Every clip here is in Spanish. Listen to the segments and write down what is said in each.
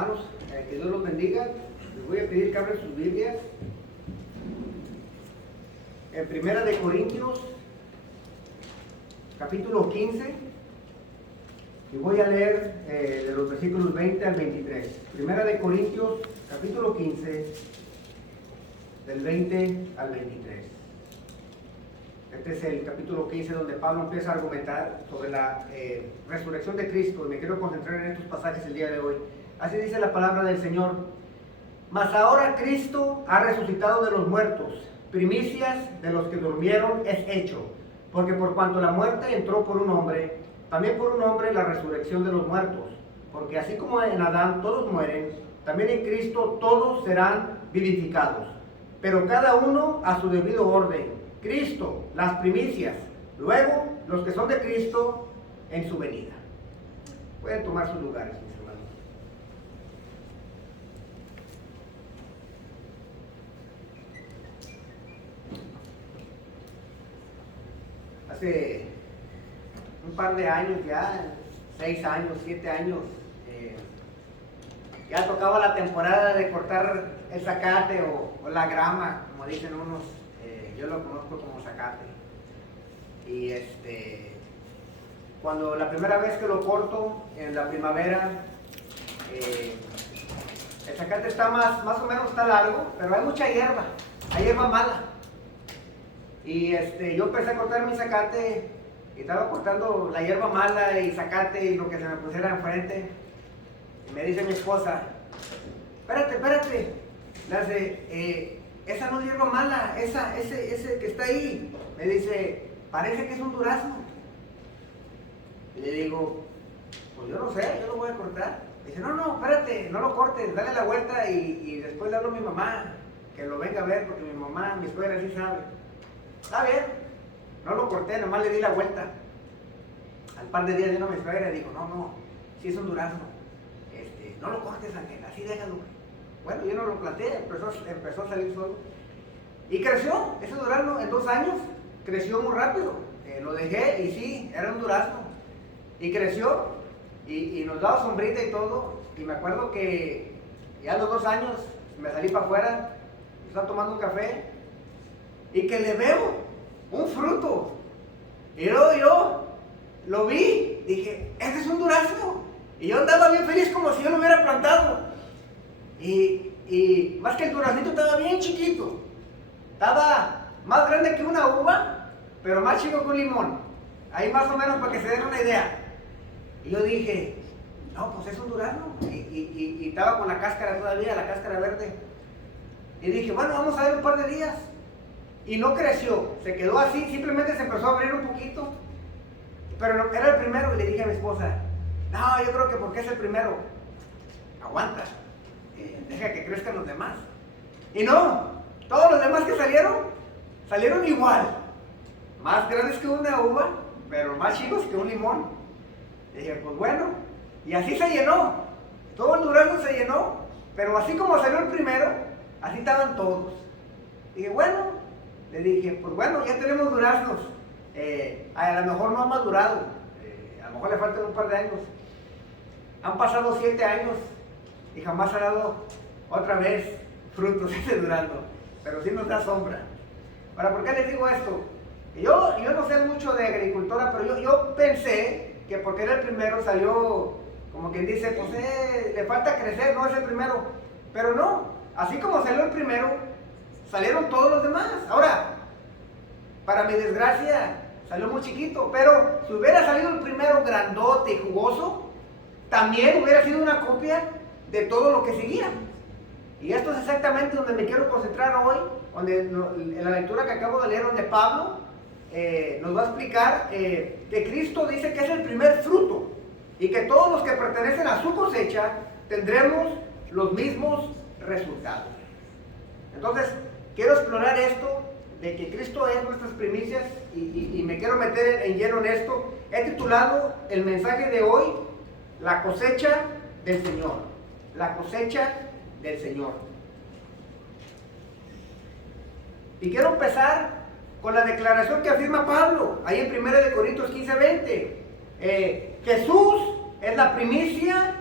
Hermanos, que Dios los bendiga. Les voy a pedir que abran sus Biblias en Primera de Corintios, capítulo 15, y voy a leer de los versículos 20 al 23. Primera de Corintios, capítulo 15, del 20 al 23. Este es el capítulo 15 donde Pablo empieza a argumentar sobre la resurrección de Cristo, y me quiero concentrar en estos pasajes el día de hoy. Así dice la palabra del Señor: mas ahora Cristo ha resucitado de los muertos, primicias de los que durmieron es hecho, porque por cuanto la muerte entró por un hombre, también por un hombre la resurrección de los muertos, porque así como en Adán todos mueren, también en Cristo todos serán vivificados, pero cada uno a su debido orden. Cristo, las primicias, luego los que son de Cristo en su venida. Pueden tomar sus lugares, mis hermanos. Hace un par de años ya, 6 años, 7 años, ya tocaba la temporada de cortar el zacate o la grama, como dicen unos. Yo lo conozco como zacate. Y cuando la primera vez que lo corto, en la primavera, el zacate está más o menos está largo, pero hay mucha hierba, hay hierba mala. Y yo empecé a cortar mi zacate y estaba cortando la hierba mala y zacate y lo que se me pusiera enfrente. Y me dice mi esposa: espérate, le hace, esa no es hierba mala, ese que está ahí. Me dice: parece que es un durazno. Y le digo: pues yo no sé, yo lo voy a cortar. Dice: no, espérate, no lo cortes, dale la vuelta y después le hablo a mi mamá, que lo venga a ver, porque mi mamá, mi suegra sí sabe. Está bien, no lo corté, nomás le di la vuelta. Al par de días vino mi suegra y dijo: no, sí es un durazno. No lo cortes, Ángel, así déjalo. Bueno, yo no lo planté, empezó a salir solo. Y creció, ese durazno en 2 años, creció muy rápido. Lo dejé y sí, era un durazno. Y creció, y nos daba sombrita y todo. Y me acuerdo que ya a los 2 años me salí para afuera, estaba tomando un café, y que le veo un fruto. Y luego yo lo vi, dije: este es un durazno. Y yo andaba bien feliz como si yo lo hubiera plantado. Y más que el duraznito estaba bien chiquito. Estaba más grande que una uva, pero más chico que un limón. Ahí más o menos para que se den una idea. Y yo dije: no, pues es un durazno. Y estaba con la cáscara todavía, la cáscara verde. Y dije: bueno, vamos a ver un par de días. Y no creció, se quedó así, simplemente se empezó a abrir un poquito. Pero era el primero. Y le dije a mi esposa: no, yo creo que porque es el primero, aguanta, deja que crezcan los demás. Y no, todos los demás que salieron igual, más grandes que una uva, pero más chicos que un limón. Dije: pues bueno, y así se llenó, todo el durazno se llenó, pero así como salió el primero, así estaban todos. Dije: bueno, le dije, pues bueno, ya tenemos duraznos, a lo mejor no ha madurado, a lo mejor le faltan un par de años. Han pasado 7 años y jamás ha dado otra vez frutos ese durazno, pero sí nos da sombra. Ahora, ¿por qué les digo esto? Yo no sé mucho de agricultura, pero yo pensé que porque era el primero salió, como quien dice, pues le falta crecer, no es el primero. Pero no, así como salió el primero, salieron todos los demás. Ahora, para mi desgracia, salió muy chiquito, pero si hubiera salido el primero grandote y jugoso, también hubiera sido una copia de todo lo que seguía. Y esto es exactamente donde me quiero concentrar hoy, donde en la lectura que acabo de leer, donde Pablo nos va a explicar que Cristo dice que es el primer fruto y que todos los que pertenecen a su cosecha tendremos los mismos resultados. Entonces, quiero explorar esto de que Cristo es nuestras primicias y me quiero meter en lleno en esto. He titulado el mensaje de hoy: la cosecha del Señor. La cosecha del Señor. Y quiero empezar con la declaración que afirma Pablo, ahí en 1 Corintios 15:20. Jesús es la primicia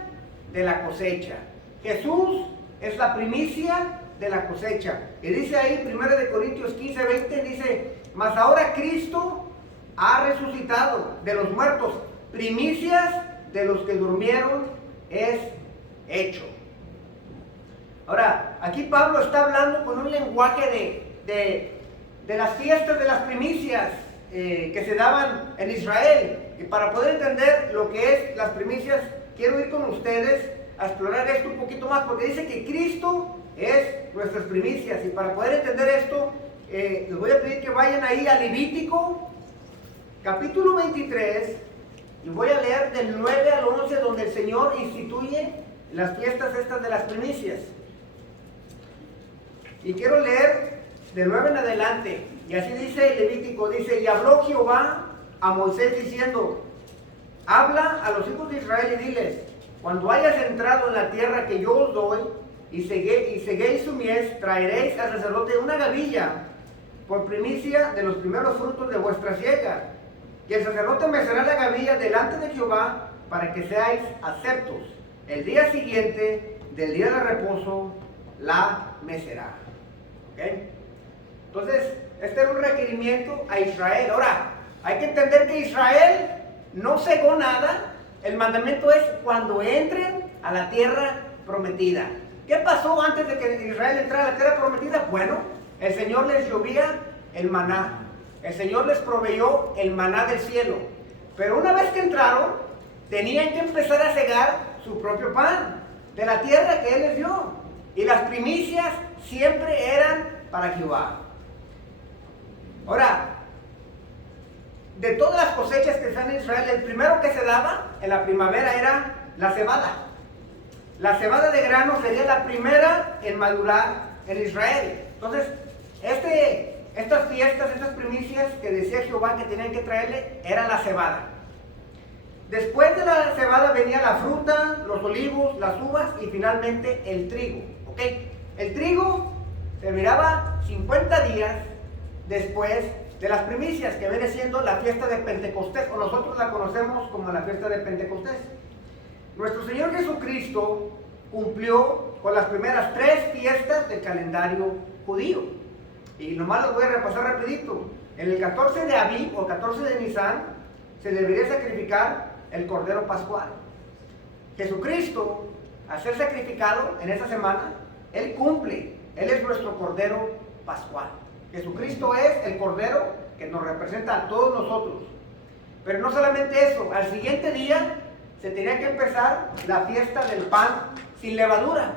de la cosecha. Jesús es la primicia de la cosecha. Y dice ahí, 1 Corintios 15, 20, dice, mas ahora Cristo ha resucitado de los muertos, primicias de los que durmieron es hecho. Ahora, aquí Pablo está hablando con un lenguaje de las fiestas de las primicias que se daban en Israel. Y para poder entender lo que es las primicias, quiero ir con ustedes a explorar esto un poquito más, porque dice que Cristo es nuestras primicias. Y para poder entender esto, les voy a pedir que vayan ahí a Levítico, capítulo 23, y voy a leer del 9 al 11, donde el Señor instituye las fiestas estas de las primicias. Y quiero leer del 9 en adelante, y así dice Levítico, dice, y habló Jehová a Moisés diciendo, habla a los hijos de Israel y diles, cuando hayas entrado en la tierra que yo os doy, y seguéis su mies, traeréis al sacerdote una gavilla, por primicia de los primeros frutos de vuestra siega. Y el sacerdote mecerá la gavilla delante de Jehová, para que seáis aceptos. El día siguiente del día de reposo la mecerá. ¿Okay? Entonces, este era un requerimiento a Israel. Ahora, hay que entender que Israel no cegó nada. El mandamiento es cuando entren a la tierra prometida. ¿Qué pasó antes de que Israel entrara a la tierra prometida? Bueno, el Señor les llovía el maná. El Señor les proveyó el maná del cielo. Pero una vez que entraron, tenían que empezar a cegar su propio pan de la tierra que Él les dio. Y las primicias siempre eran para Jehová. Ahora, de todas las cosechas que están en Israel, el primero que se daba en la primavera era la cebada. La cebada de grano sería la primera en madurar en Israel. Entonces, estas fiestas, estas primicias que decía Jehová que tenían que traerle, era la cebada. Después de la cebada venía la fruta, los olivos, las uvas y finalmente el trigo. ¿Ok? El trigo se miraba 50 días después de las primicias, que viene siendo la fiesta de Pentecostés, o nosotros la conocemos como la fiesta de Pentecostés. Nuestro Señor Jesucristo cumplió con las primeras 3 fiestas del calendario judío. Y nomás los voy a repasar rapidito. En el 14 de Abib o 14 de Nisan se debería sacrificar el Cordero Pascual. Jesucristo, al ser sacrificado en esa semana, Él cumple. Él es nuestro Cordero Pascual. Jesucristo es el Cordero que nos representa a todos nosotros. Pero no solamente eso, al siguiente día se tenía que empezar la fiesta del pan sin levadura.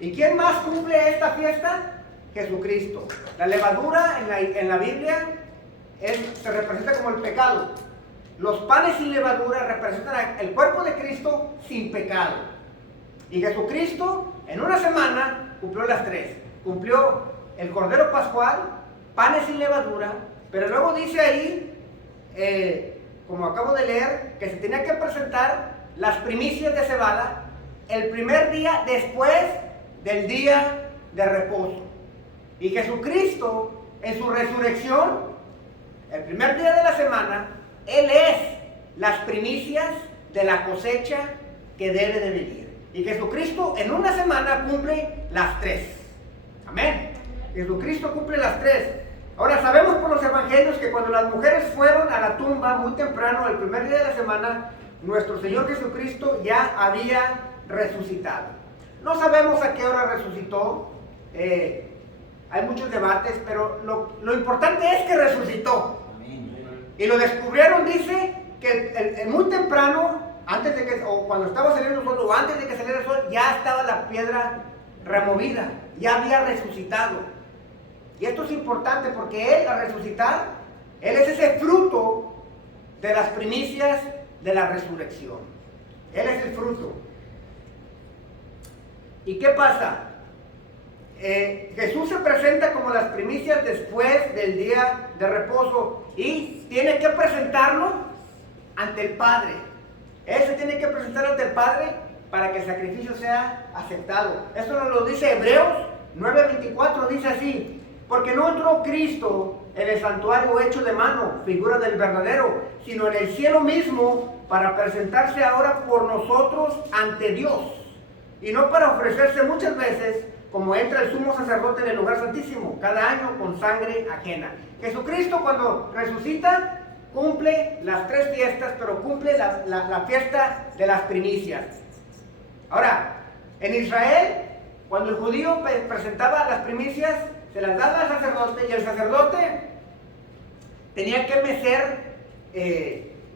¿Y quién más cumple esta fiesta? Jesucristo. La levadura en la Biblia se representa como el pecado. Los panes sin levadura representan el cuerpo de Cristo sin pecado. Y Jesucristo en una semana cumplió las 3. Cumplió el Cordero Pascual, panes sin levadura, pero luego dice ahí, como acabo de leer, que se tenía que presentar las primicias de cebada el primer día después del día de reposo. Y Jesucristo, en su resurrección, el primer día de la semana, Él es las primicias de la cosecha que debe de venir. Y Jesucristo en una semana cumple las 3. Amén. Jesucristo cumple las 3. Ahora sabemos por los evangelios que cuando las mujeres fueron a la tumba muy temprano, el primer día de la semana, nuestro Señor Jesucristo ya había resucitado. No sabemos a qué hora resucitó. Hay muchos debates, pero lo importante es que resucitó. Y lo descubrieron, dice, que muy temprano, antes de que, o cuando estaba saliendo el sol, o antes de que saliera el sol, ya estaba la piedra removida, ya había resucitado. Y esto es importante porque Él, al resucitar, Él es ese fruto de las primicias de la resurrección. Él es el fruto. ¿Y qué pasa? Jesús se presenta como las primicias después del día de reposo y tiene que presentarlo ante el Padre. Él se tiene que presentar ante el Padre para que el sacrificio sea aceptado. Esto nos lo dice Hebreos 9:24, dice así: porque no entró Cristo en el santuario hecho de mano, figura del verdadero, sino en el cielo mismo, para presentarse ahora por nosotros ante Dios. y no para ofrecerse muchas veces, como entra el sumo sacerdote en el lugar santísimo, cada año con sangre ajena. Jesucristo cuando resucita, cumple las 3 fiestas, pero cumple la fiesta de las primicias. Ahora, en Israel, cuando el judío presentaba las primicias, se las daba al sacerdote, y el sacerdote tenía que mecer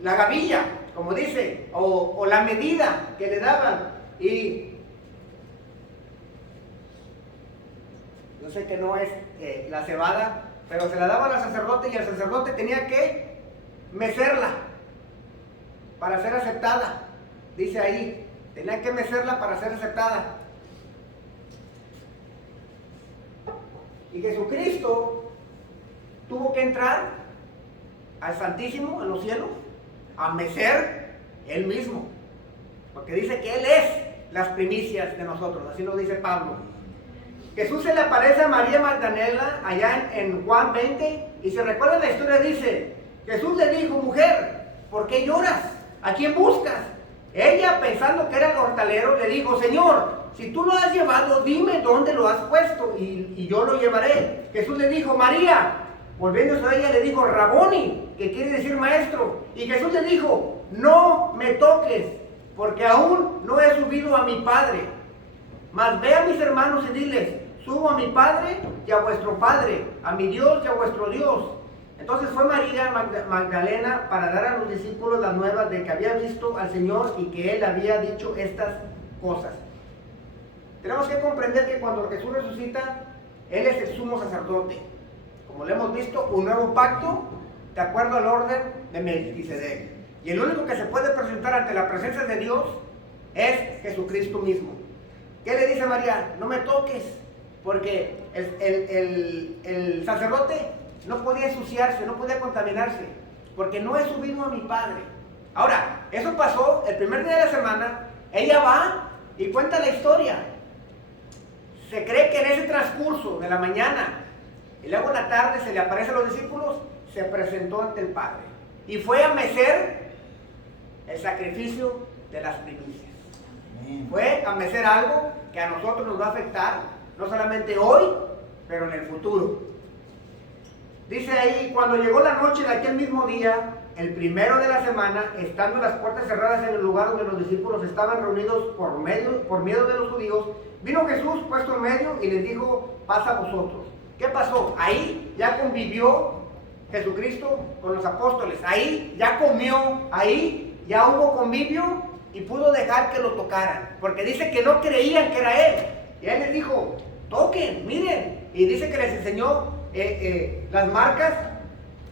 la gavilla, como dice, o la medida que le daban. Y yo sé que no es la cebada, pero se la daban al sacerdote, y el sacerdote tenía que mecerla para ser aceptada. Dice ahí, tenía que mecerla para ser aceptada. Y Jesucristo tuvo que entrar al Santísimo, en los cielos, a mecer Él mismo. Porque dice que Él es las primicias de nosotros, así lo dice Pablo. Jesús se le aparece a María Magdalena allá en Juan 20, y se recuerda la historia, dice, Jesús le dijo, mujer, ¿por qué lloras? ¿A quién buscas? Ella, pensando que era el hortalero, le dijo, Señor, si tú lo has llevado, dime dónde lo has puesto y yo lo llevaré. Jesús le dijo, María. Volviéndose a ella le dijo, Raboni, que quiere decir maestro. Y Jesús le dijo, no me toques, porque aún no he subido a mi Padre. Mas ve a mis hermanos y diles, subo a mi Padre y a vuestro Padre, a mi Dios y a vuestro Dios. Entonces fue María Magdalena para dar a los discípulos las nuevas de que había visto al Señor y que Él había dicho estas cosas. Tenemos que comprender que cuando Jesús resucita, Él es el sumo sacerdote. Como lo hemos visto, un nuevo pacto de acuerdo al orden de Melquisedec. Y el único que se puede presentar ante la presencia de Dios es Jesucristo mismo. ¿Qué le dice María? No me toques, porque el sacerdote no podía ensuciarse, no podía contaminarse, porque no he subido a mi Padre. Ahora, eso pasó el primer día de la semana. Ella va y cuenta la historia. Se cree que en ese transcurso de la mañana y luego en la tarde se le aparece a los discípulos, se presentó ante el Padre y fue a mecer el sacrificio de las primicias. Fue a mecer algo que a nosotros nos va a afectar, no solamente hoy, pero en el futuro. Dice ahí, cuando llegó la noche de aquel mismo día, el primero de la semana, estando las puertas cerradas en el lugar donde los discípulos estaban reunidos por miedo de los judíos, vino Jesús puesto en medio y les dijo, paz a vosotros. ¿Qué pasó? Ahí ya convivió Jesucristo con los apóstoles, ahí ya comió, ahí ya hubo convivio y pudo dejar que lo tocaran, porque dice que no creían que era Él. Y Él les dijo, toquen, miren, y dice que les enseñó las marcas.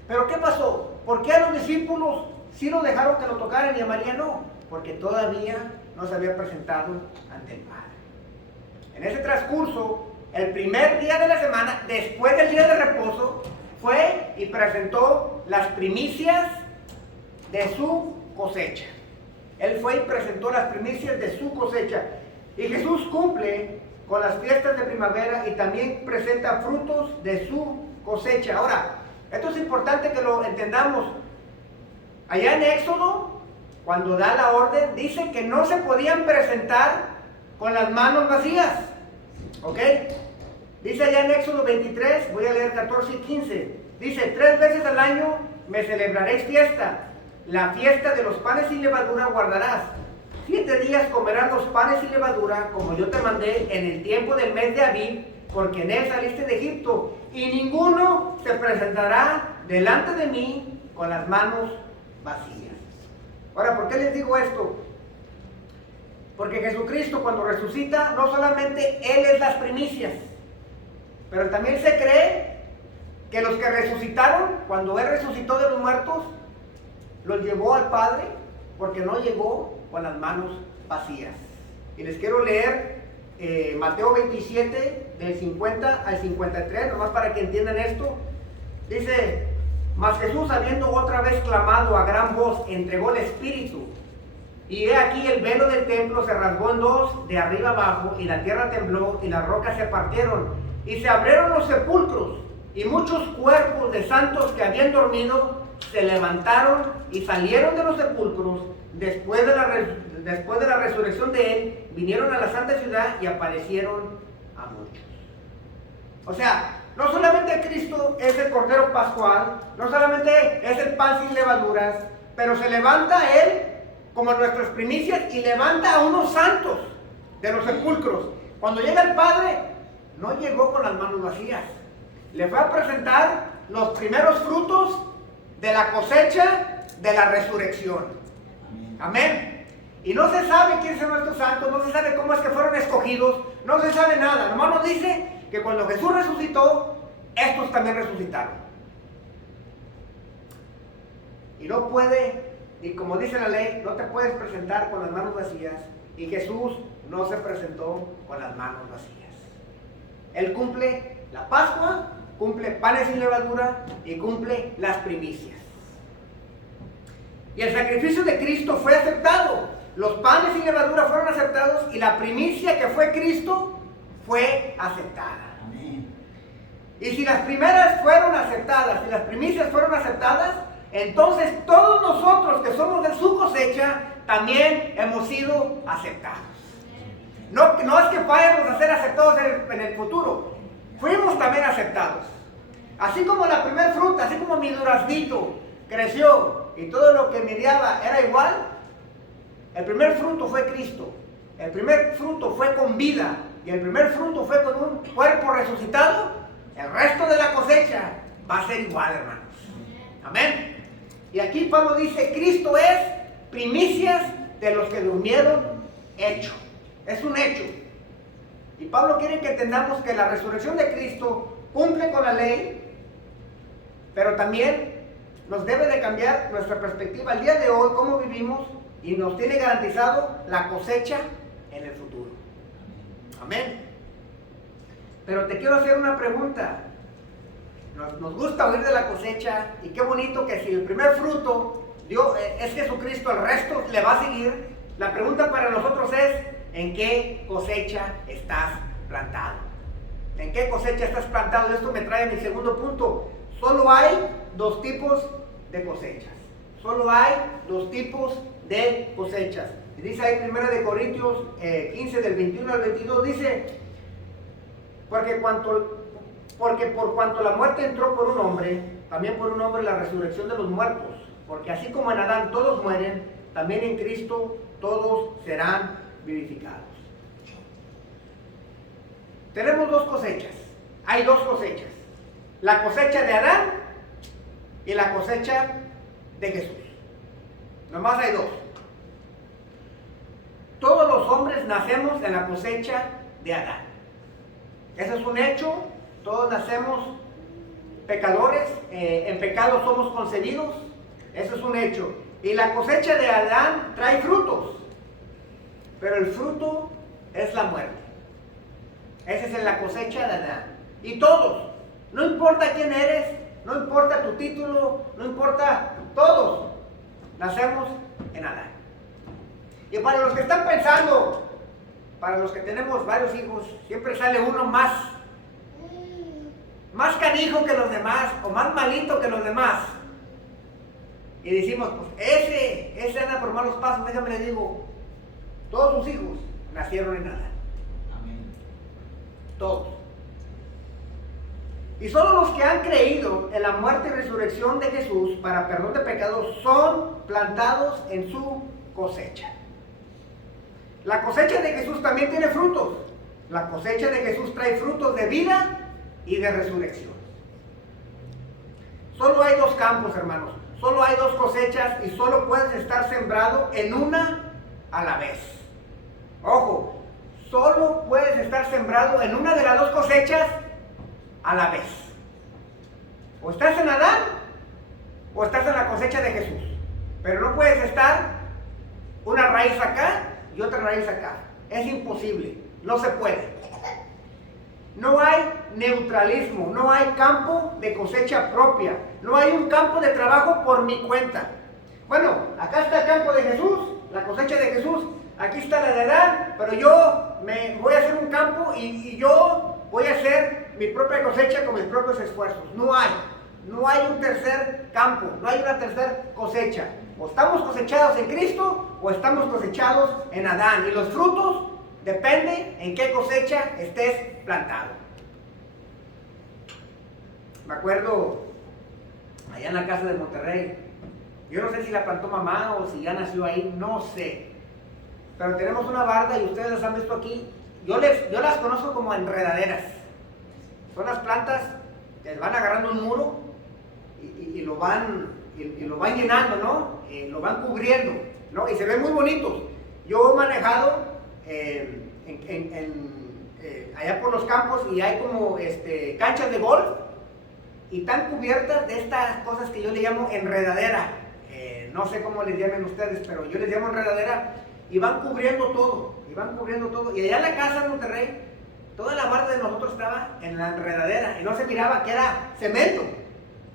Pero ¿qué pasó? ¿Por qué a los discípulos sí lo dejaron que lo tocaran y a María no? Porque todavía no se había presentado ante el Padre. En ese transcurso, el primer día de la semana, después del día de reposo, fue y presentó las primicias de su cosecha. Él fue y presentó las primicias de su cosecha. Y Jesús cumple con las fiestas de primavera y también presenta frutos de su cosecha. Ahora, esto es importante que lo entendamos. Allá en Éxodo, cuando da la orden, dice que no se podían presentar con las manos vacías. ¿Ok? Dice allá en Éxodo 23, voy a leer 14 y 15. Dice, 3 veces al año me celebraréis fiesta. La fiesta de los panes sin levadura guardarás. 7 días comerás los panes sin levadura, como yo te mandé en el tiempo del mes de Abib, porque en él saliste de Egipto, y ninguno se presentará delante de mí con las manos vacías. Ahora, ¿por qué les digo esto? Porque Jesucristo cuando resucita, no solamente Él es las primicias, pero también se cree que los que resucitaron, cuando Él resucitó de los muertos, los llevó al Padre, porque no llegó con las manos vacías. Y les quiero leer Mateo 27, del 50 al 53, nomás para que entiendan esto. Dice, mas Jesús, habiendo otra vez clamado a gran voz, entregó el Espíritu. Y he aquí el velo del templo se rasgó en dos, de arriba abajo, y la tierra tembló, y las rocas se partieron, y se abrieron los sepulcros, y muchos cuerpos de santos que habían dormido se levantaron y salieron de los sepulcros después de la resurrección de Él, vinieron a la santa ciudad y aparecieron a muchos. O sea, no solamente Cristo es el Cordero Pascual, no solamente es el pan sin levaduras, pero se levanta Él como nuestras primicias y levanta a unos santos de los sepulcros. Cuando llega el Padre, no llegó con las manos vacías. Le fue a presentar los primeros frutos de la cosecha de la resurrección. Amén. Y no se sabe quiénes son estos santos, no se sabe cómo es que fueron escogidos, no se sabe nada. Nomás nos dice que cuando Jesús resucitó, estos también resucitaron. Y no puede, y como dice la ley, no te puedes presentar con las manos vacías. Y Jesús no se presentó con las manos vacías. Él cumple la Pascua, cumple panes sin levadura y cumple las primicias. Y el sacrificio de Cristo fue aceptado. Los panes sin levadura fueron aceptados y la primicia que fue Cristo fue aceptada. Amén. Y si las primeras fueron aceptadas, si las primicias fueron aceptadas, entonces todos nosotros que somos de su cosecha también hemos sido aceptados. No es que vayamos a ser aceptados en el futuro, fuimos también aceptados. Así como la primer fruta, así como mi duraznito creció y todo lo que mediaba era igual, el primer fruto fue Cristo. El primer fruto fue con vida y el primer fruto fue con un cuerpo resucitado. El resto de la cosecha va a ser igual, hermanos. Amén. Y aquí Pablo dice, Cristo es primicias de los que durmieron, hecho. Es un hecho. Y Pablo quiere que entendamos que la resurrección de Cristo cumple con la ley, pero también nos debe de cambiar nuestra perspectiva al día de hoy, cómo vivimos, y nos tiene garantizado la cosecha en el futuro. Amén. Pero te quiero hacer una pregunta. Nos gusta oír de la cosecha, y qué bonito que si el primer fruto es Jesucristo, el resto le va a seguir. La pregunta para nosotros es, ¿en qué cosecha estás plantado? ¿En qué cosecha estás plantado? Esto me trae a mi segundo punto. Solo hay dos tipos de cosechas. Solo hay dos tipos de cosechas. Y dice ahí 1 Corintios 15 del 21 al 22, dice, porque por cuanto la muerte entró por un hombre, también por un hombre la resurrección de los muertos. Porque así como en Adán todos mueren, también en Cristo todos serán vivificados. Tenemos dos cosechas. Hay dos cosechas. La cosecha de Adán y la cosecha de Jesús. Nomás hay dos. Todos los hombres nacemos en la cosecha de Adán. Ese es un hecho. Todos nacemos pecadores. En pecado somos concebidos. Eso es un hecho. Y la cosecha de Adán trae frutos. Pero el fruto es la muerte. Esa es la cosecha de Adán. Y todos, no importa quién eres, no importa tu título, no importa, todos nacemos en Adán. Y para los que están pensando, para los que tenemos varios hijos, siempre sale uno más canijo que los demás, o más malito que los demás. Y decimos, pues ese anda por malos pasos. Déjame le digo, todos sus hijos nacieron en Adán. Amén. Todos. Y solo los que han creído en la muerte y resurrección de Jesús para perdón de pecados son plantados en su cosecha. La cosecha de Jesús también tiene frutos. La cosecha de Jesús trae frutos de vida y de resurrección. Solo hay dos campos, hermanos. Solo hay dos cosechas y solo puedes estar sembrado en una a la vez. Ojo, solo puedes estar sembrado en una de las dos cosechas a la vez. O estás en Adán o estás en la cosecha de Jesús. Pero no puedes estar una raíz acá y otra raíz acá. Es imposible, no se puede. No hay neutralismo, no hay campo de cosecha propia, no hay un campo de trabajo por mi cuenta. Bueno, acá está el campo de Jesús, la cosecha de Jesús, aquí está la de Adán, pero yo me voy a hacer un campo y yo voy a hacer mi propia cosecha con mis propios esfuerzos. No hay un tercer campo, no hay una tercera cosecha. O estamos cosechados en Cristo o estamos cosechados en Adán. Y los frutos Depende en qué cosecha estés plantado. Me acuerdo allá en la casa de Monterrey. Yo no sé si la plantó mamá o si ya nació ahí, no sé. Pero tenemos una barda y ustedes las han visto aquí. Yo las conozco como enredaderas. Son las plantas que van agarrando un muro y lo van llenando, ¿no? Lo van cubriendo, ¿no? Y se ven muy bonitos. Yo he manejado allá por los campos y hay como canchas de golf y están cubiertas de estas cosas que yo le llamo enredadera. No sé cómo les llamen ustedes, pero yo les llamo enredadera. Y van cubriendo todo, y allá en la casa de Monterrey, toda la barda de nosotros estaba en la enredadera, y no se miraba que era cemento,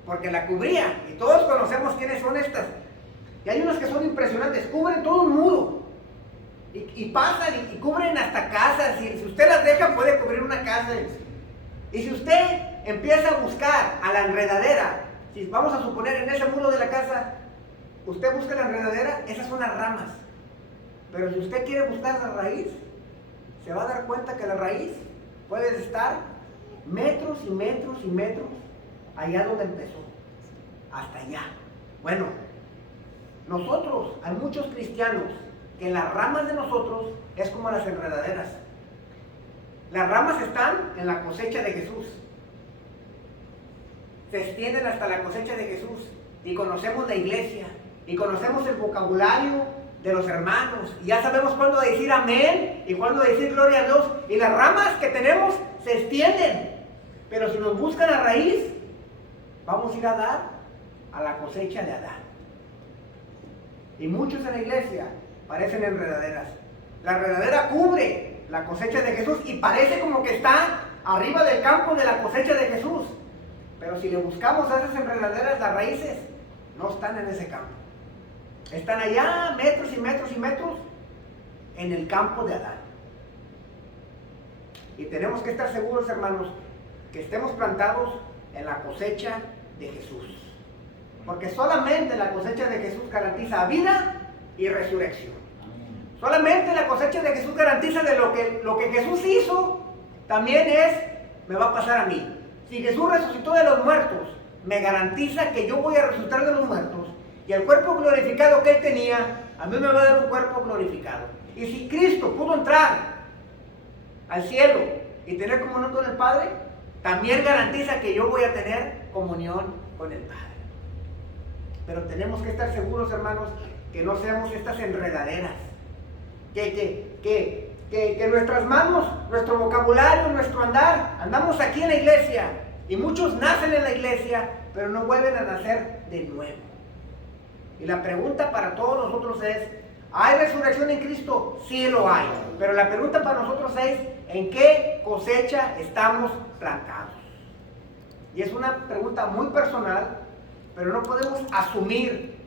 porque la cubría, y todos conocemos quiénes son estas. Y hay unas que son impresionantes, cubren todo un muro, y pasan y cubren hasta casas, y si usted las deja puede cubrir una casa. Y si usted empieza a buscar a la enredadera, si vamos a suponer en ese muro de la casa, usted busca la enredadera, esas son las ramas. Pero si usted quiere buscar la raíz, se va a dar cuenta que la raíz puede estar metros y metros y metros allá donde empezó, hasta allá. Bueno, nosotros, hay muchos cristianos que las ramas de nosotros es como las enredaderas. Las ramas están en la cosecha de Jesús. Se extienden hasta la cosecha de Jesús. Y conocemos la iglesia, y conocemos el vocabulario de los hermanos, y ya sabemos cuándo decir amén y cuándo decir gloria a Dios, y las ramas que tenemos se extienden, pero si nos buscan la raíz, vamos a ir a dar a la cosecha de Adán. Y muchos en la iglesia parecen enredaderas. La enredadera cubre la cosecha de Jesús y parece como que está arriba del campo de la cosecha de Jesús, pero si le buscamos a esas enredaderas, las raíces no están en ese campo. Están allá metros y metros y metros en el campo de Adán. Y tenemos que estar seguros, hermanos, que estemos plantados en la cosecha de Jesús. Porque solamente la cosecha de Jesús garantiza vida y resurrección. Solamente la cosecha de Jesús garantiza de lo que Jesús hizo, también me va a pasar a mí. Si Jesús resucitó de los muertos, me garantiza que yo voy a resucitar de los muertos. Y el cuerpo glorificado que Él tenía, a mí me va a dar un cuerpo glorificado. Y si Cristo pudo entrar al cielo y tener comunión con el Padre, también garantiza que yo voy a tener comunión con el Padre. Pero tenemos que estar seguros, hermanos, que no seamos estas enredaderas. Que nuestras manos, nuestro vocabulario, nuestro andar, andamos aquí en la iglesia. Y muchos nacen en la iglesia, pero no vuelven a nacer de nuevo. Y la pregunta para todos nosotros es, ¿hay resurrección en Cristo? Sí lo hay. Pero la pregunta para nosotros es, ¿en qué cosecha estamos plantados? Y es una pregunta muy personal, pero no podemos asumir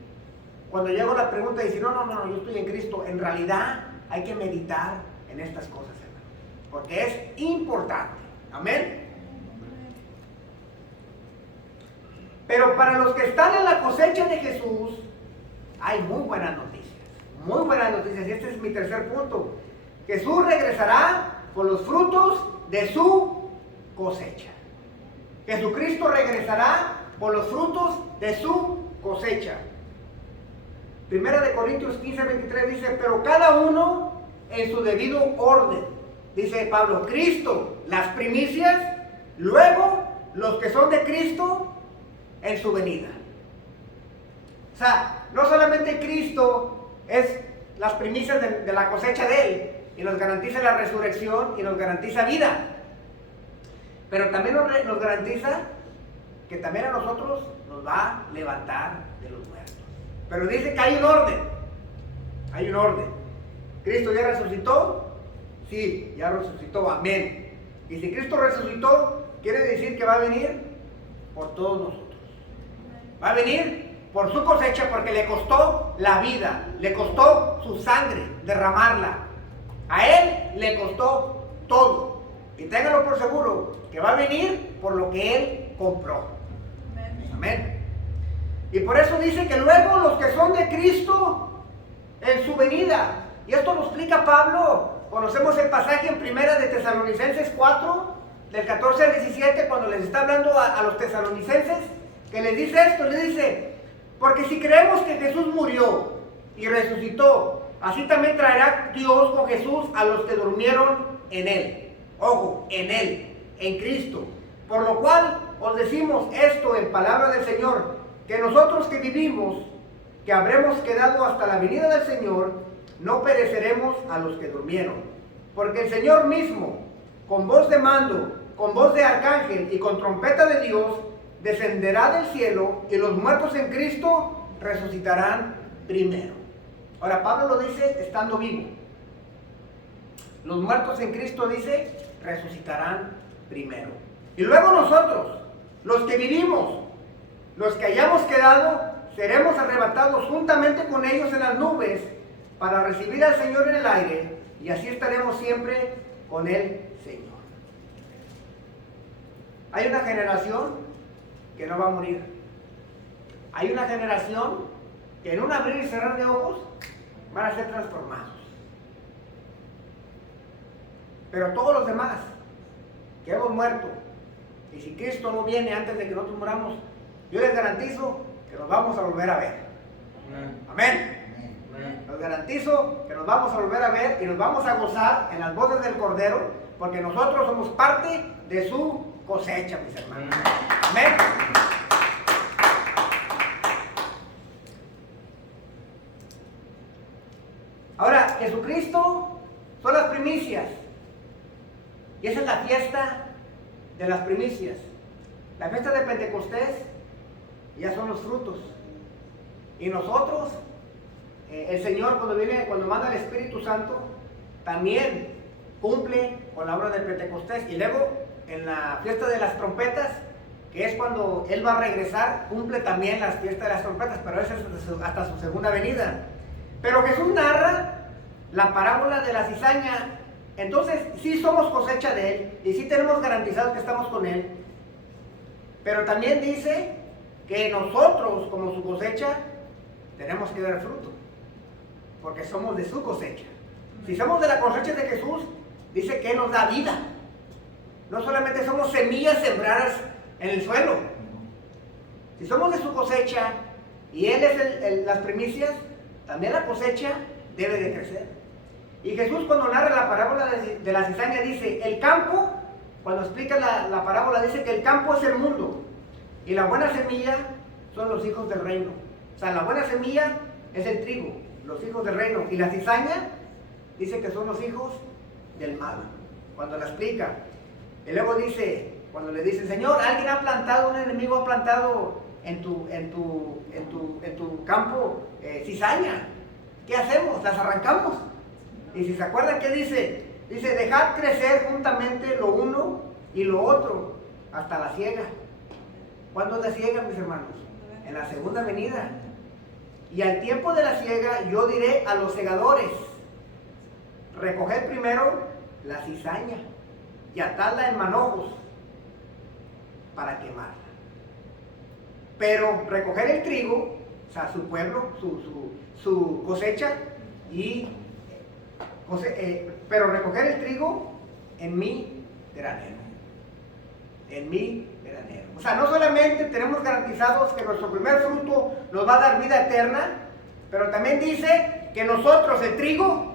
cuando llego la pregunta y decir, no, yo estoy en Cristo. En realidad hay que meditar en estas cosas, hermano, porque es importante. Amén. Pero para los que están en la cosecha de Jesús, hay muy buenas noticias. Muy buenas noticias. Y este es mi tercer punto. Jesús regresará con los frutos de su cosecha. Jesucristo regresará por los frutos de su cosecha. Primera de Corintios 15:23 dice, pero cada uno en su debido orden. Dice Pablo, Cristo, las primicias, luego los que son de Cristo en su venida. O sea, no solamente Cristo es las primicias de la cosecha de Él, y nos garantiza la resurrección y nos garantiza vida, pero también nos garantiza que también a nosotros nos va a levantar de los muertos. Pero dice que hay un orden. Hay un orden. ¿Cristo ya resucitó? Sí, ya resucitó, amén. Y si Cristo resucitó, quiere decir que va a venir por todos nosotros. Va a venir por su cosecha, porque le costó la vida, le costó su sangre derramarla. A Él le costó todo. Y ténganlo por seguro que va a venir por lo que Él compró. Amén. Y por eso dice que luego los que son de Cristo en su venida. Y esto lo explica Pablo conocemos el pasaje en Primera de Tesalonicenses 4, del 14 al 17, cuando les está hablando a los tesalonicenses, que les dice esto, les dice, porque si creemos que Jesús murió y resucitó, así también traerá Dios con Jesús a los que durmieron en Él. Ojo, en Él, en Cristo. Por lo cual os decimos esto en palabra del Señor, que nosotros que vivimos, que habremos quedado hasta la venida del Señor, no pereceremos a los que durmieron. Porque el Señor mismo, con voz de mando, con voz de arcángel y con trompeta de Dios, descenderá del cielo y los muertos en Cristo resucitarán primero. Ahora Pablo lo dice estando vivo. Los muertos en Cristo, dice, resucitarán primero. Y luego nosotros, los que vivimos, los que hayamos quedado, seremos arrebatados juntamente con ellos en las nubes para recibir al Señor en el aire, y así estaremos siempre con el Señor. Hay una generación que no va a morir. Hay una generación que en un abrir y cerrar de ojos van a ser transformados. Pero todos los demás que hemos muerto, y si Cristo no viene antes de que nosotros muramos, yo les garantizo que nos vamos a volver a ver. Amén. Los garantizo que nos vamos a volver a ver y nos vamos a gozar en las bodas del Cordero, porque nosotros somos parte de su cosecha, mis hermanos. Amén. Ahora, Jesucristo son las primicias. Y esa es la fiesta de las primicias. La fiesta de Pentecostés ya son los frutos. Y nosotros, el Señor cuando manda el Espíritu Santo, también cumple con la obra del Pentecostés. Y luego, en la fiesta de las trompetas, que es cuando Él va a regresar, cumple también las fiestas de las trompetas, pero esa es hasta su segunda venida. Pero Jesús narra la parábola de la cizaña. Entonces, sí somos cosecha de Él, y sí tenemos garantizado que estamos con Él. Pero también dice que nosotros, como su cosecha, tenemos que dar fruto, porque somos de su cosecha. Si somos de la cosecha de Jesús, dice que Él nos da vida. No solamente somos semillas sembradas en el suelo. Si somos de su cosecha y Él es las primicias, también la cosecha debe de crecer. Y Jesús, cuando narra la parábola de la cizaña, dice, el campo, cuando explica la parábola, dice que el campo es el mundo y la buena semilla son los hijos del reino. O sea, la buena semilla es el trigo, los hijos del reino, y la cizaña dice que son los hijos del mal, cuando la explica. Y luego dice, cuando le dice, Señor, alguien ha plantado, un enemigo ha plantado en tu campo cizaña. ¿Qué hacemos? ¿Las arrancamos? Y si se acuerdan, ¿qué dice? Dice, dejad crecer juntamente lo uno y lo otro hasta la siega. ¿Cuándo es la siega, mis hermanos? En la segunda venida. Y al tiempo de la siega yo diré a los segadores, recoged primero la cizaña y atadla en manojos para quemarla. Pero recoger el trigo, o sea, su pueblo, su cosecha, pero recoger el trigo en mi granero. En mi granero. O sea, no solamente tenemos garantizados que nuestro primer fruto nos va a dar vida eterna, pero también dice que nosotros, el trigo,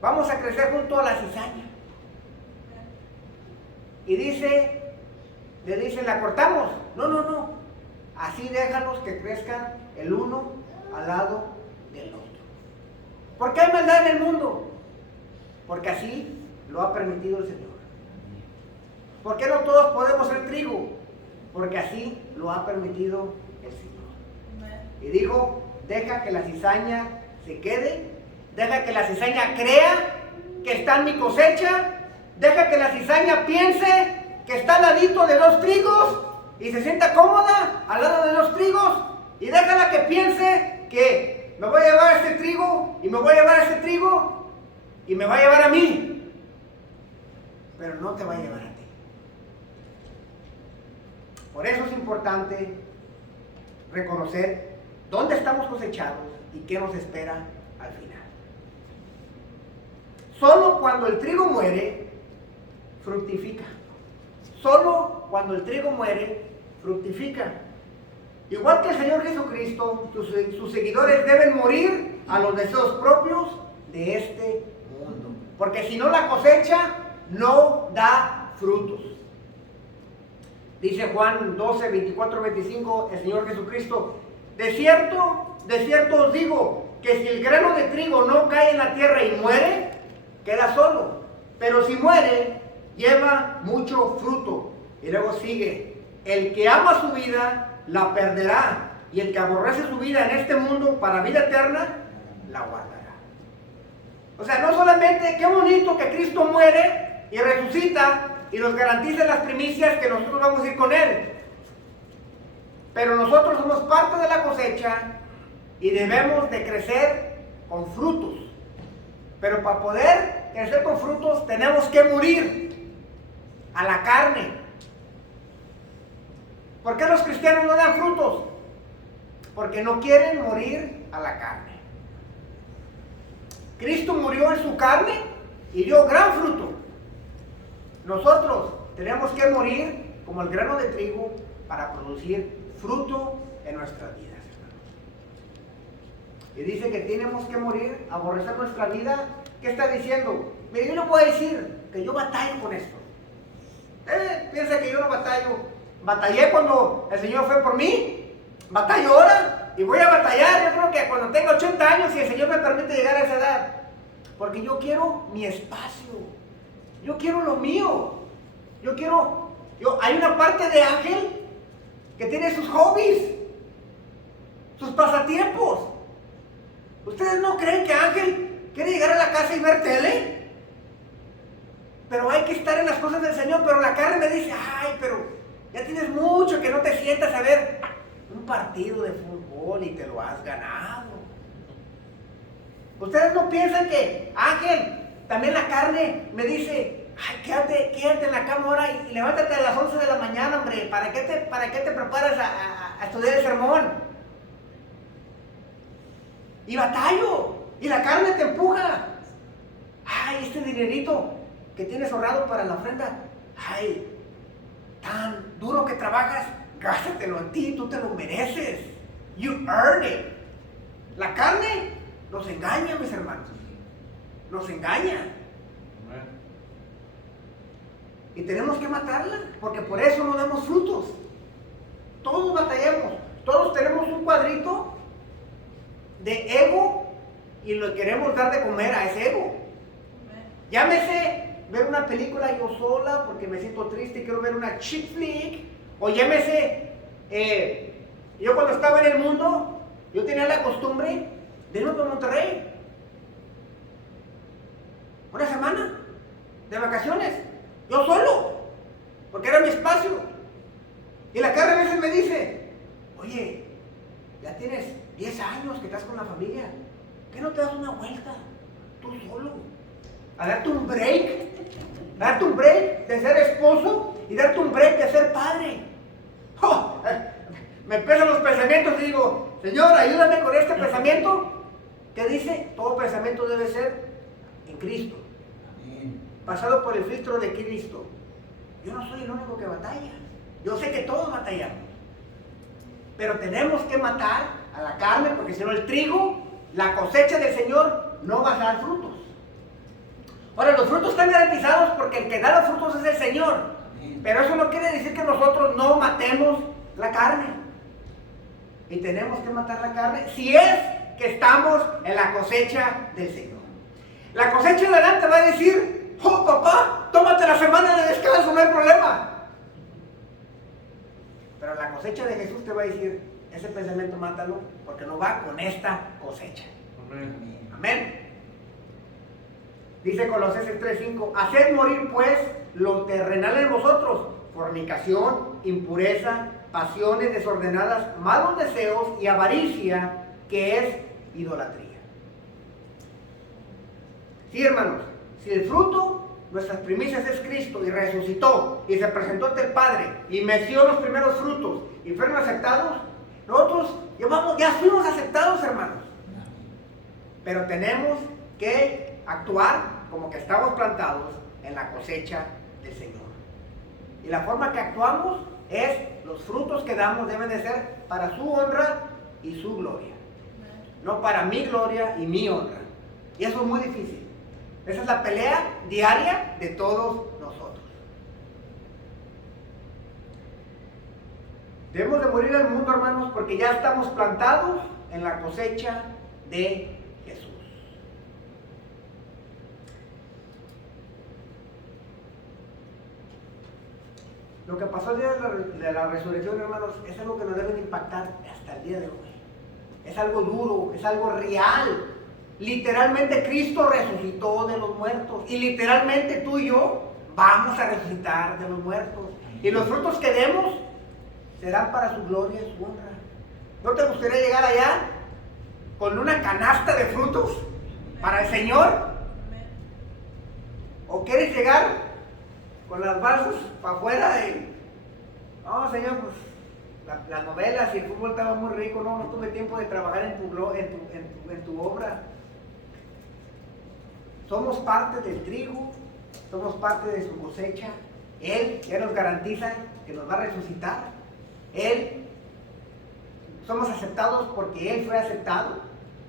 vamos a crecer junto a la cizaña. Y le dicen, ¿la cortamos? No. Así déjalos que crezcan el uno al lado del otro. ¿Por qué hay maldad en el mundo? Porque así lo ha permitido el Señor. ¿Por qué no todos podemos ser trigo? Porque así lo ha permitido el Señor. Y dijo, deja que la cizaña se quede, deja que la cizaña crea que está en mi cosecha, deja que la cizaña piense que está al ladito de dos trigos y se sienta cómoda al lado de dos trigos, y déjala que piense que me voy a llevar este trigo y me voy a llevar este trigo y me va a llevar a mí, pero no te va a llevar a ti. Por eso es importante reconocer dónde estamos cosechados y qué nos espera al final. solo cuando el trigo muere, fructifica. Solo cuando el trigo muere, fructifica. Igual que el Señor Jesucristo, sus seguidores deben morir a los deseos propios de este mundo. Porque si no, la cosecha no da frutos. Dice Juan 12, 24, 25, el Señor Jesucristo: de cierto os digo, que si el grano de trigo no cae en la tierra y muere, queda solo. Pero si muere, lleva mucho fruto. Y luego sigue: el que ama su vida, la perderá. Y el que aborrece su vida en este mundo para vida eterna, la guardará. O sea, no solamente, qué bonito que Cristo muere y resucita y nos garantiza las primicias que nosotros vamos a ir con Él. Pero nosotros somos parte de la cosecha y debemos de crecer con frutos. Pero para poder crecer con frutos tenemos que morir a la carne. ¿Por qué los cristianos no dan frutos? Porque no quieren morir a la carne. Cristo murió en su carne y dio gran fruto. Nosotros tenemos que morir como el grano de trigo para producir fruto en nuestras vidas, hermanos. Y dice que tenemos que morir, aborrecer nuestra vida. ¿Qué está diciendo? Mire, yo no puedo decir que yo batallo con esto. Piensa que yo no batallo. Batallé cuando el Señor fue por mí. Batallo ahora y voy a batallar. Yo creo que cuando tenga 80 años, si el Señor me permite llegar a esa edad. Porque yo quiero mi espacio. Yo quiero lo mío. Hay una parte de Ángel que tiene sus hobbies, sus pasatiempos. ¿Ustedes no creen que Ángel quiere llegar a la casa y ver tele? Pero hay que estar en las cosas del Señor. Pero la carne me dice: ay, pero ya tienes mucho que no te sientas a ver un partido de fútbol y te lo has ganado. ¿Ustedes no piensan que Ángel, también la carne, me dice: ay, quédate en la cama ahora y levántate a las 11 de la mañana, hombre? ¿Para qué te preparas a estudiar el sermón? Y batallo, y la carne te empuja. Ay, este dinerito que tienes ahorrado para la ofrenda, ay, tan duro que trabajas, gástatelo en ti, tú te lo mereces. You earn it. La carne nos engaña, mis hermanos. Nos engaña. Y tenemos que matarla, porque por eso no damos frutos. Todos batallamos. Todos tenemos un cuadrito de ego y le queremos dar de comer a ese ego. Llámese ver una película yo sola porque me siento triste y quiero ver una chick flick. O llámese, yo cuando estaba en el mundo, yo tenía la costumbre de irme a Monterrey una semana de vacaciones, yo solo, porque era mi espacio. Y la carne a veces me dice: oye, ya tienes 10 años que estás con la familia, ¿qué no te das una vuelta tú solo? A darte un break, de ser esposo y darte un break de ser padre. Oh, me empiezan los pensamientos y digo: Señor, ayúdame con este pensamiento que dice: todo pensamiento debe ser en Cristo, pasado por el filtro de Cristo. Yo no soy el único que batalla. Yo sé que todos batallamos, pero tenemos que matar a la carne, porque si no el trigo, la cosecha del Señor, no va a dar frutos. Ahora, los frutos están garantizados porque el que da los frutos es el Señor. Pero eso no quiere decir que nosotros no matemos la carne. Y tenemos que matar la carne si es que estamos en la cosecha del Señor. La cosecha de Adán te va a decir: oh, papá, tómate la semana de descanso, no hay problema. Pero la cosecha de Jesús te va a decir: ese pensamiento mátalo, porque no va con esta cosecha. Amén. Amén. Dice Colosenses 3:5: haced morir pues lo terrenal en vosotros: fornicación, impureza, pasiones desordenadas, malos deseos y avaricia, que es idolatría. Sí, hermanos, si el fruto, nuestras primicias, es Cristo y resucitó y se presentó ante el Padre y meció los primeros frutos y fueron aceptados, nosotros ya fuimos aceptados, hermanos. Pero tenemos que actuar como que estamos plantados en la cosecha del Señor. Y la forma que actuamos es, los frutos que damos deben de ser para su honra y su gloria. No para mi gloria y mi honra. Y eso es muy difícil. Esa es la pelea diaria de todos nosotros. Debemos de morir al mundo, hermanos, porque ya estamos plantados en la cosecha de Jesús. Lo que pasó el día de la resurrección, hermanos, es algo que nos debe de impactar hasta el día de hoy. Es algo duro, es algo real. Literalmente Cristo resucitó de los muertos. Y literalmente tú y yo vamos a resucitar de los muertos. Y los frutos que demos serán para su gloria y su honra. ¿No te gustaría llegar allá con una canasta de frutos para el Señor? ¿O quieres llegar con las bolsas para afuera y... No, Señor, pues las novelas y el fútbol estaba muy rico, no tuve tiempo de trabajar en tu obra. Somos parte del trigo, somos parte de su cosecha. Él ya nos garantiza que nos va a resucitar. Somos aceptados porque Él fue aceptado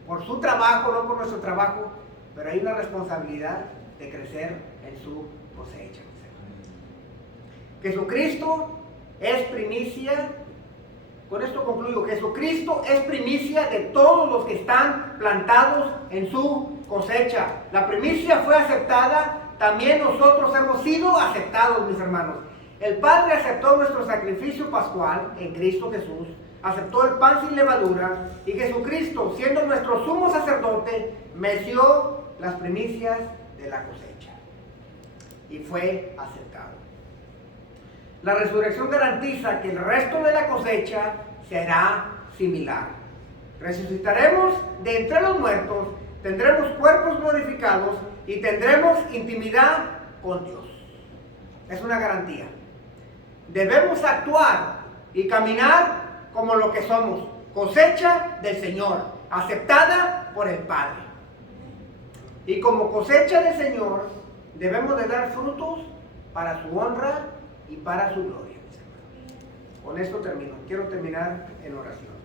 por su trabajo, no por nuestro trabajo, pero hay una responsabilidad de crecer en su cosecha. Jesucristo es primicia. Con esto concluyo. Jesucristo es primicia de todos los que están plantados en su cosecha. La primicia fue aceptada, también nosotros hemos sido aceptados, mis hermanos. El Padre aceptó nuestro sacrificio pascual en Cristo Jesús, aceptó el pan sin levadura, y Jesucristo, siendo nuestro sumo sacerdote, meció las primicias de la cosecha y fue aceptado. La resurrección garantiza que el resto de la cosecha será similar. Resucitaremos de entre los muertos, tendremos cuerpos glorificados y tendremos intimidad con Dios. Es una garantía. Debemos actuar y caminar como lo que somos, cosecha del Señor, aceptada por el Padre. Y como cosecha del Señor, debemos de dar frutos para su honra y para su gloria. Con esto termino. Quiero terminar en oración.